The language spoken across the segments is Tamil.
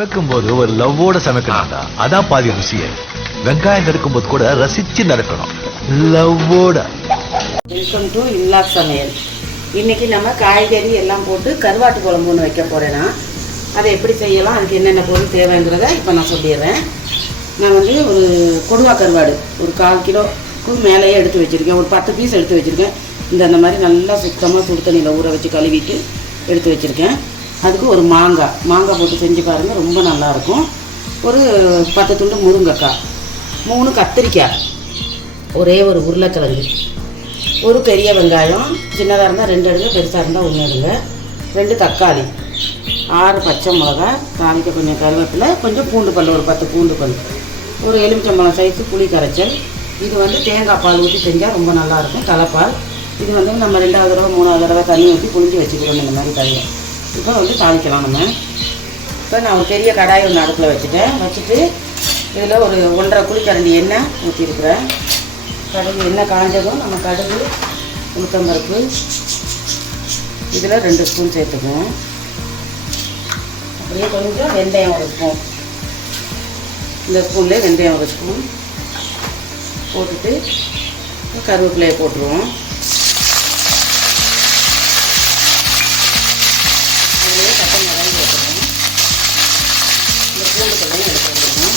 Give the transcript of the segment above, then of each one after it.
சமைக்கும் போது ஒரு லவ்வோட சமைக்கணும்டா. அதான் பாதி ருசியே. வெங்காயம் நறுக்கும் போது கூட ரசிச்சு நறுக்கணும், லவ்வோட. வெல்கம் டு இன்லாக் சமையல். இன்னைக்கு நம்ம காய்கறி எல்லாம் போட்டு கருவாட்டு குழம்பு ஒன்று வைக்க போறேன்னா அதை எப்படி செய்யலாம், அதுக்கு என்னென்ன பொருள் தேவைங்கிறத இப்போ நான் சொல்லிடுறேன். நான் வந்து ஒரு கொடுவா கருவாடு ஒரு 1/4 கிலோக்கு மேலேயே எடுத்து வச்சுருக்கேன். ஒரு 10 பீஸ் எடுத்து வச்சுருக்கேன். இந்த மாதிரி நல்லா சுத்தமாக சுடு தண்ணியில் ஊற வச்சு கழுவிட்டு எடுத்து வச்சுருக்கேன். அதுக்கு ஒரு மாங்காய் போட்டு செஞ்சு பாருங்கள், ரொம்ப நல்லாயிருக்கும். ஒரு 10 துண்டு முருங்கைக்காய், 3 கத்திரிக்காய், ஒரே ஒரு உருளைக்கிழங்கு, ஒரு பெரிய வெங்காயம், சின்னதாக இருந்தால் 2 எடுங்க, பெருசாக இருந்தால் 1 எடுங்க, 2 தக்காளி, 6 பச்சை மிளகா, தாளிக்க கொஞ்சம் கருவேப்பிலை, கொஞ்சம் பூண்டு பல், ஒரு 10 பூண்டு பல், ஒரு எலுமிச்சம்பழம் சைஸு புளி கரைச்சல். இது வந்து தேங்காய் பால் ஊற்றி செஞ்சால் ரொம்ப நல்லாயிருக்கும், தலைப்பால். இது வந்து நம்ம 2வது தடவை 3வது தடவை தண்ணி ஊற்றி புளிஞ்சு வச்சுக்கிறோம் இந்த மாதிரி தண்ணியை. இப்போ வந்து தாளிக்கலாம் நம்ம. இப்போ நான் ஒரு பெரிய கடாய் ஒன்று அடுப்பில் வச்சுட்டு இதில் ஒரு 1.5 குழிக்கரண்டி எண்ணெய் ஊற்றிருக்கிறேன். கடுகு எண்ணெய் காஞ்சதும் நம்ம கடுகு, உளுத்தம்பருப்பு, இதில் 2 ஸ்பூன் சேர்த்துக்குவோம். அப்படியே கொஞ்சம் வெந்தயம் 1 ஸ்பூன், இந்த ஸ்பூன்லேயே வெந்தயம் 1 ஸ்பூன் போட்டுட்டு கருவேப்பிலையை போட்டுருவோம். அதிலே பச்சை மிளகாய் போட்டுருவோம். இந்த பூண்டு கல்லையும் எடுத்து வந்துடுவோம்.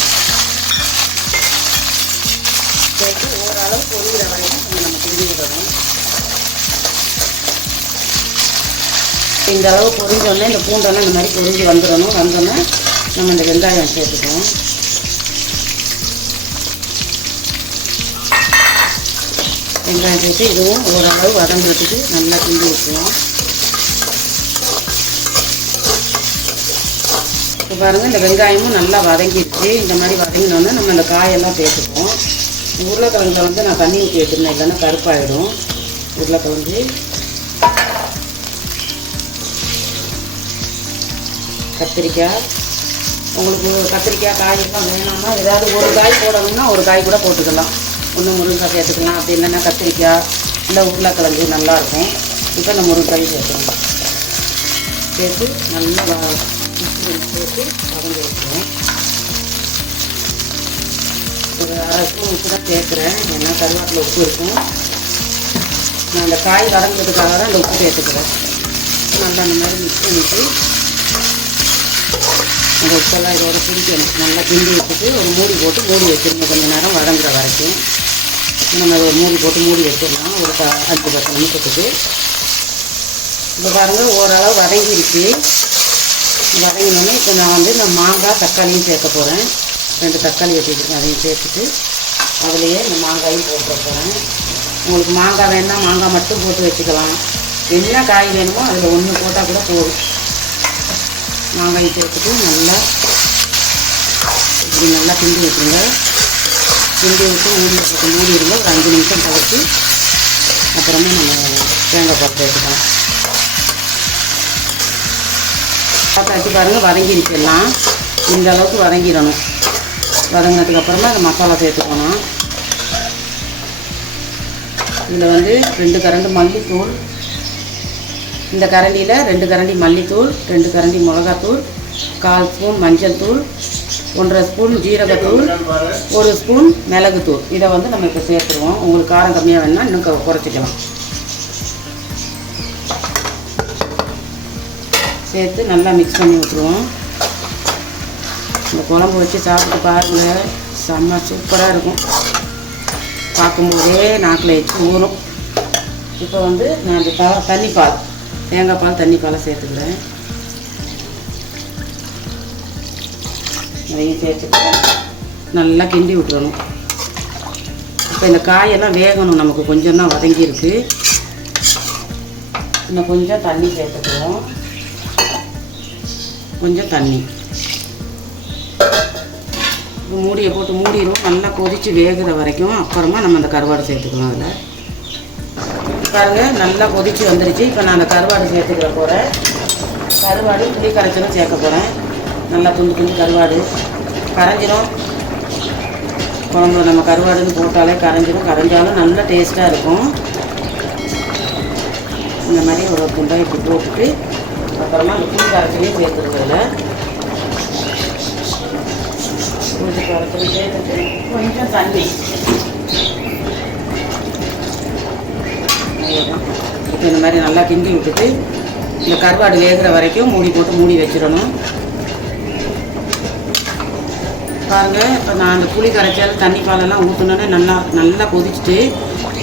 சேர்த்து ஓரளவு பொரிகிற வரையும் கொஞ்சம் நம்ம கிண்டி விடணும். இந்த அளவு பொரிஞ்சோடனே இந்த பூண்டெல்லாம் இந்த மாதிரி பொரிஞ்சு வந்துடணும். வந்தோடனே நம்ம இந்த வெங்காயம் சேர்த்துக்குவோம். வெங்காயம் சேர்த்து இதுவும் ஓரளவு வதங்குறதுக்கு நல்லா கிண்டி வச்சுக்குவோம். இப்போ பாருங்கள், இந்த வெங்காயமும் நல்லா வதங்கிடுச்சு. இந்த மாதிரி வதங்கினோன்னா நம்ம இந்த காயெல்லாம் சேர்த்துக்குவோம். உருளைக்கிழங்குல வந்து நான் தண்ணி ஊற்றி வச்சுருந்தேன், இல்லைன்னா கருப்பாயிடும் உருளைக்கிழங்கு. கத்திரிக்காய், உங்களுக்கு கத்திரிக்காய் காயெல்லாம் வேணாம்னா ஏதாவது ஒரு காய் போடணும்னா ஒரு காய் கூட போட்டுக்கலாம். ஒன்று முருங்கைக்காய் சேர்த்துக்கலாம், அப்படி இல்லைன்னா கத்திரிக்காய் இல்லை உருளைக்கிழங்கு நல்லாயிருக்கும். இப்போ இந்த முருங்கைக்காய் சேர்த்துக்கலாம். சேர்த்து நல்லா சேர்த்து வதங்க வைக்கணும். ஒரு 1/2 ஸ்பூன் உப்பு தான் சேர்க்குறேன், ஏன்னா கருவாட்டில் உப்பு இருக்கும். நான் அந்த காய் வதங்கிறதுக்காக தான் அந்த உப்பு சேர்த்துக்கிறேன். நல்லா அந்த மாதிரி மிக்ஸ் பண்ணிவிட்டு அந்த உப்பெல்லாம் இதோட பிடிக்கணும். நல்லா கிண்டி வச்சுட்டு ஒரு மூடி போட்டு மூடி வச்சுருங்க, கொஞ்சம் நேரம் வதங்குற வரைக்கும். நம்ம ஒரு மூடி போட்டு மூடி வச்சிடலாம் ஒரு 5-10 நிமிஷத்துக்கு. இப்போ பாருங்கள், ஓரளவு வதங்கிடுச்சு. வதங்கினோடனே இப்போ நான் வந்து இந்த மாங்காய் தக்காளியும் சேர்க்க போகிறேன். 2 தக்காளி வச்சுருக்கேன், அதையும் சேர்த்துட்டு அதுலேயே இந்த மாங்காயும் போட்டு போகிறேன். உங்களுக்கு மாங்காய் வேணால் மாங்காய் மட்டும் போட்டு வச்சுக்கலாம். என்ன காய் வேணுமோ அதில் 1 போட்டால் கூட போதும். மாங்காய் சேர்த்துட்டு நல்லா இப்படி நல்லா கிண்டி விட்டுருங்க. கிண்டி விட்டு மூடிடுங்க. ஒரு 5 நிமிஷம் கழிச்சு அப்புறமே நம்ம தேங்காய் பால் சேர்த்துக்கலாம். பார்த்தாச்சு பாருங்கள், வதங்கிடுச்செல்லாம். இந்த அளவுக்கு வதங்கிடணும். வதங்கினதுக்கப்புறமா அந்த மசாலா சேர்த்துக்கணும். இதில் வந்து 2 கரண்டி மல்லித்தூள், இந்த கரண்டியில் 2 கரண்டி மல்லித்தூள், 2 கரண்டி மிளகாத்தூள், 1/4 ஸ்பூன் மஞ்சள் தூள், 1.5 ஸ்பூன் ஜீரகத்தூள், 1 ஸ்பூன் மிளகுத்தூள். இதை வந்து நம்ம இப்போ சேர்த்துருவோம். உங்களுக்கு காரம் கம்மியாக வேணுன்னா இன்னும் குறைச்சிக்கலாம். சேர்த்து நல்லா மிக்ஸ் பண்ணி விட்டுருவோம். இந்த குழம்பு வச்சு சாப்பிட்டு பாருங்கள், செம்ம சூப்பராக இருக்கும். பார்க்கும்போதே நாக்கில் எச்சு ஊறும். இப்போ வந்து நான் இந்த தண்ணிப்பால், தேங்காய் பால் தண்ணிப்பாலை சேர்த்துக்கிறேன். அதையும் சேர்த்துட்டு நல்லா கிண்டி விட்டுறணும். இப்போ இந்த காயெல்லாம் வேகணும், நமக்கு கொஞ்சம் தான் வதங்கியிருக்கு. இன்னும் கொஞ்சம் தண்ணி சேர்த்துக்குவோம். கொஞ்சம் தண்ணி மூடியை போட்டு மூடிடுவோம். நல்லா கொதித்து வேகிற வரைக்கும். அப்புறமா நம்ம அந்த கருவாடை சேர்த்துக்கலாம். அதில் பாருங்கள், நல்லா கொதித்து வந்துடுச்சு. இப்போ நான் அந்த கருவாடு சேர்த்துக்கிற போகிறேன். கருவாடு புளி கரைச்சலும் சேர்க்க போகிறேன். நல்லா துண்டு கருவாடு கரைஞ்சிரும். குழம்புல நம்ம கருவாடுன்னு போட்டாலே கரைஞ்சிரும். கரைஞ்சாலும் நல்லா டேஸ்ட்டாக இருக்கும். இந்த மாதிரி ஒரு துண்டை இப்படி போட்டுட்டு அப்புறமா அந்த புளி கரைச்சலையும் சேர்த்துருக்கிறதுல உளுந்து பருப்பு சேர்த்துட்டு கொஞ்சம் தண்ணி. இப்போ இந்த மாதிரி நல்லா கிண்டி விட்டுட்டு இந்த கருவாடு வேகிற வரைக்கும் மூடி போட்டு மூடி வச்சிடணும். பாருங்கள், இப்போ நான் அந்த புளி கரைச்சாலும் தண்ணி பாலெல்லாம் ஊற்றினோன்னே நல்லா கொதிச்சுட்டு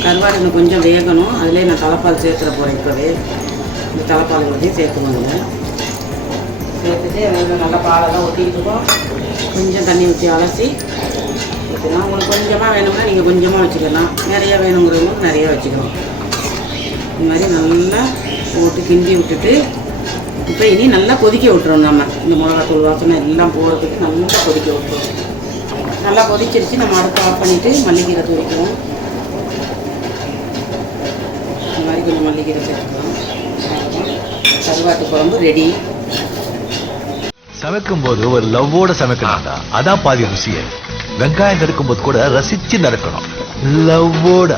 கருவாடு இன்னும் கொஞ்சம் வேகணும். அதிலே நான் தலைப்பால் சேர்த்துட போகிறேன். இப்போவே இந்த தலைப்பால் ஊற்றி சேர்த்துக்கோங்க. சேர்த்துட்டு அதில் நல்லா பாலெல்லாம் ஊற்றிக்கிட்டுருக்கோம். கொஞ்சம் தண்ணி ஊற்றி அலசி ஊற்றினா உங்களுக்கு கொஞ்சமாக வேணும்னா நீங்கள் கொஞ்சமாக வச்சுக்கலாம், நிறையா வேணுங்கிறவங்களுக்கு நிறையா வச்சுக்கலாம். இந்த மாதிரி நல்லா போட்டு கிண்டி விட்டுட்டு இப்போ இனி நல்லா கொதிக்க விட்டுறோம். நம்ம இந்த மிளகாத்தூள் வாசனை எல்லாம் போகிறதுக்கு நல்லா கொதிக்க விட்டுருவோம். நல்லா கொதிச்சிருச்சு. நம்ம அடுப்பு ஆஃப் பண்ணிவிட்டு மல்லிக்கீரை தூக்கிடுவோம். இந்த மாதிரி கொஞ்சம் மல்லிக்கீரை சேர்த்துக்கலாம். கருவாட்டு குழம்பு ரெடி. சமைக்கும் போது ஒரு லவ்வோட சமைக்கணும்டா, அதான் பாதி ருசியே. வெங்காயம் நறுக்கும் போது கூட ரசிச்சு நறுக்கணும், லவ்வோட.